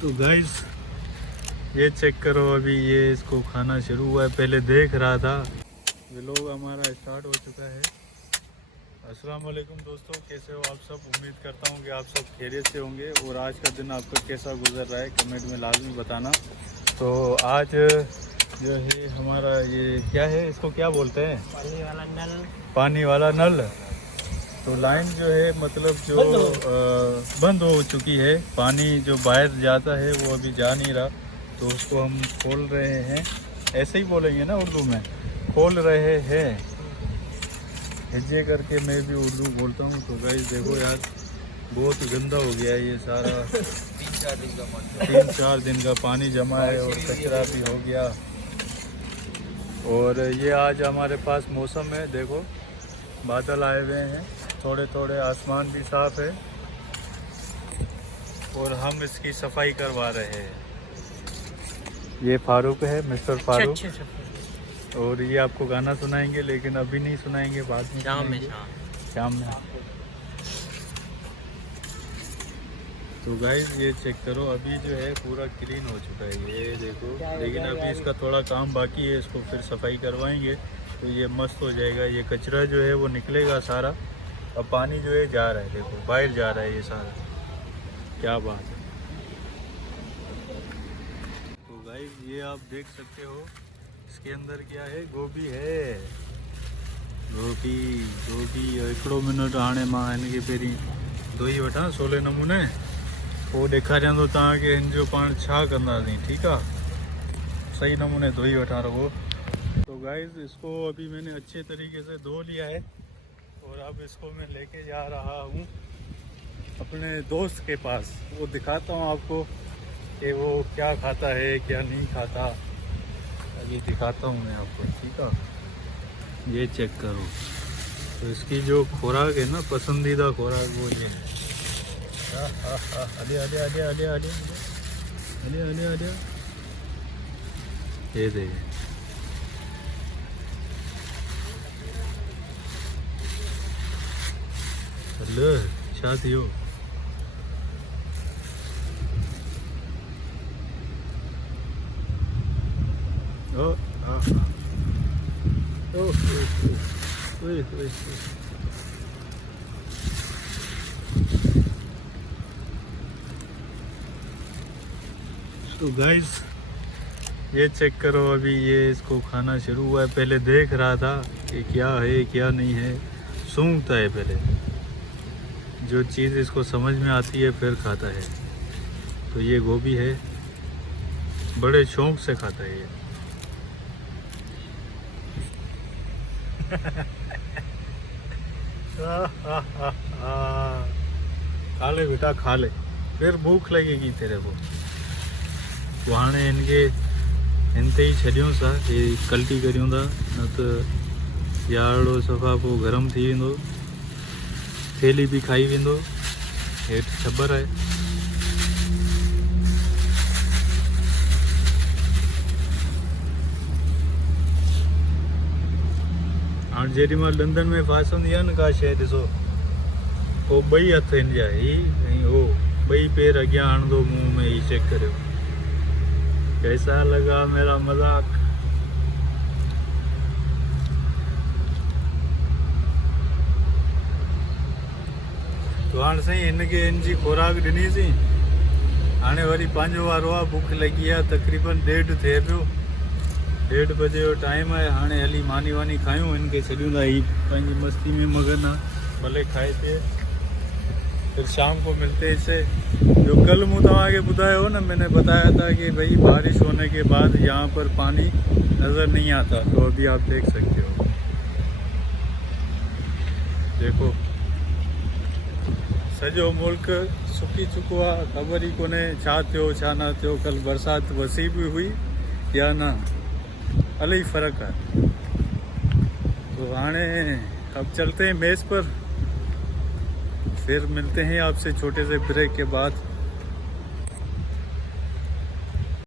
तो गाइस ये चेक करो, अभी ये इसको खाना शुरू हुआ है। पहले देख रहा था, व्लॉग हमारा स्टार्ट हो चुका है। अस्सलाम वालेकुम दोस्तों, कैसे हो आप सब। उम्मीद करता हूँ कि आप सब खैरियत से होंगे और आज का दिन आपका कैसा गुजर रहा है कमेंट में लाजमी बताना। तो आज जो है हमारा ये क्या है, इसको क्या बोलते हैं, पानी वाला नल। तो लाइन जो है मतलब जो बंद हो चुकी है, पानी जो बाहर जाता है वो अभी जा नहीं रहा, तो उसको हम खोल रहे हैं। ऐसे ही बोलेंगे ना उर्दू में, खोल रहे हैं। हिज्जे करके मैं भी उर्दू बोलता हूँ। तो गाइस देखो यार, बहुत गंदा हो गया है ये सारा। 3-4 दिन का पानी जमा है और कचरा भी हो गया। और ये आज हमारे पास मौसम है, देखो बादल आए हुए हैं, थोड़े थोड़े आसमान भी साफ है और हम इसकी सफाई करवा रहे हैं। ये फारूक है, मिस्टर फारूक। और ये आपको गाना सुनाएंगे, लेकिन अभी नहीं सुनाएंगे, बाद में शाम में। तो गाइस ये चेक करो, अभी जो है पूरा क्लीन हो चुका है, ये देखो। लेकिन अभी इसका थोड़ा काम बाकी है, इसको फिर सफाई करवाएंगे तो ये मस्त हो जाएगा। ये कचरा जो है वो निकलेगा सारा, और पानी जो है जा रहा है, देखो बाहर जा रहा है ये सारा। क्या बात है। तो गाइस ये आप देख सकते हो, इसके अंदर क्या है, गोभी है। गोभी हिकिड़ो मिनट हाणे मां हिनखे पहिरीं धोई वठां सोले नमूने, पोइ ॾेखारियां थो तव्हांखे हिन जो पाण छा कंदासीं। ठीकु आहे, सही नमूने धोई वठां रहो। तो गाइस इसको अभी मैंने अच्छे तरीके से धो लिया है और अब इसको मैं लेके जा रहा हूँ अपने दोस्त के पास। वो दिखाता हूँ आपको कि वो क्या खाता है क्या नहीं खाता, अभी दिखाता हूँ मैं आपको। ठीक है, ये चेक करो। तो इसकी जो खुराक है ना, पसंदीदा खुराक, वो ये है। ये देखिए, हेलो छा थियो। तो गाइस ये चेक करो, अभी ये इसको खाना शुरू हुआ है। पहले देख रहा था कि क्या है क्या नहीं है, सूंघता है पहले, जो चीज़ इसको समझ में आती है फिर खाता है। तो ये गोभी है, बड़े शौक से खाता है ये। खा ले बेटा खा ले, फिर भूख लगेगी तेरे को। तो हाणे इनके हिनते ही छॾियूं था, ये कल्टी करियूं था, न त सियारो सफ़ा पोइ गरम थी वेंदो, थेली भी खाई वेंदो। हेठि छबर आहे। हाणे जेॾी महिल ॾंदनि में फासंदी आहे न का शइ, ॾिसो पोइ 2 हथ हिन जा, ही ऐं हो 2 पेर अॻियां आणंदो मुंहं में। ही चेक करियो, कैसा लगा मेरा मजाक। तो हाणे साईं हिनखे हिन जी खुराक ॾिनीसीं, हाणे वरी पंहिंजो वारो आहे। बुख लॻी आहे, तक़रीबन 1:30 थिए पियो, 1:30 बजे जो टाइम आहे। हाणे हली मानी वानी खायूं, हिनखे छॾियूं था। ही पंहिंजी मस्ती में मगन आहे, भले खाए पिए, फिर शाम को मिलते हैं इससे। जो कल मूँ तव्हांखे ॿुधायो ना, मैंने बताया था कि भाई बारिश होने के बाद यहाँ पर पानी नज़र नहीं आता। तो अभी आप देख सकते हो, देखो सॼो मुल्क सुकी चुको आहे, ख़बर ई कोन्हे छा थियो छा न थियो। कल बरसात वसी भी हुई या न, इलाही फ़र्क़ु आहे। तो हाणे अब चलते हैं मेज़ पर, फिर मिलते हैं आपसे छोटे से ब्रेक के बाद।